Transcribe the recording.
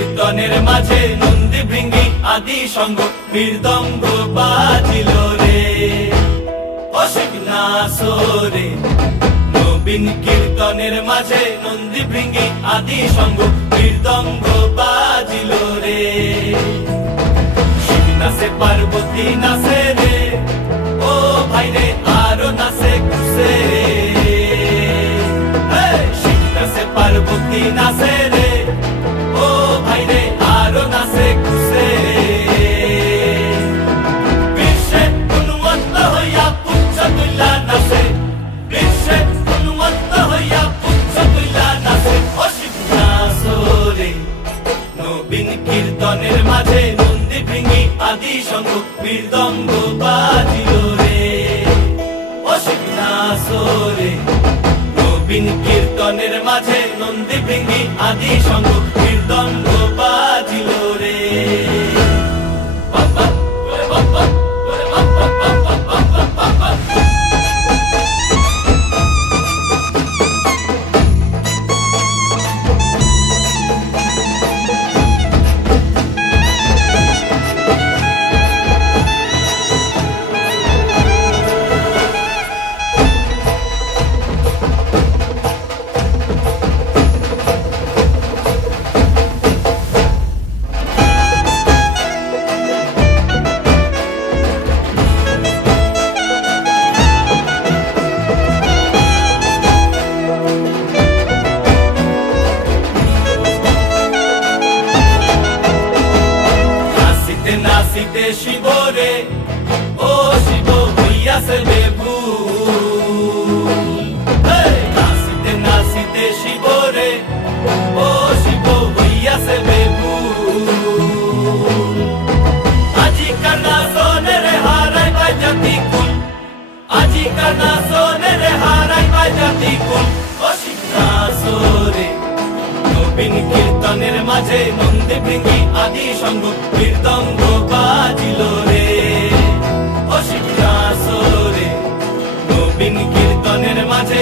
কীর্তনের মাঝে নন্দী ভৃঙ্গি আদি সঙ্গ মৃদঙ্গ বাজিল রে অসিক নাসরে। নবীন কীর্তনের মাঝে নন্দী ভৃঙ্গি আদি সঙ্গ মৃদঙ্গ বাজিল রে। শিব নাচে পার্বতী নাচে রে ও ভাই রে আরো নাচে খুশে। শিব নাচে পার্বতী নাচে রে ও ভাই রে আরো নাচে খুশে। বিশ্বে উন্মত্ত হইয়া পুচ্ছ তুইলা নাচে, বিশ্বে উন্মত্ত হইয়া পুচ্ছ তুইলা নাচে অসিক নাচরে। নবীন কীর্তনের মাঝে নন্দী ভৃঙ্গি আদি সঙ্গ মৃদঙ্গ বাজিল রে অসিক নাচরে। নবীন কীর্তনের মাঝে নন্দী ভৃঙ্গি আদি সঙ্গ মৃদঙ্গ বাজিল রে। নাচিতে শিব রে ও শিব হইয়াছে বেভুল। নাচিতে নাচিতে শিব রে ও শিব হইয়াছে বেভুল। আজিকার নাচনে রে হারাই পাই জাতি কুল, আজিকার নাচনে রে হারাই পাই জাতি কুল অসিক নাচরে। নবীন কীর্তনের মাঝে নন্দী ভৃঙ্গি আদি সঙ্গ মৃদঙ্গ বাজিল রে অসিক নাচরে। নবীন কীর্তনের মাঝে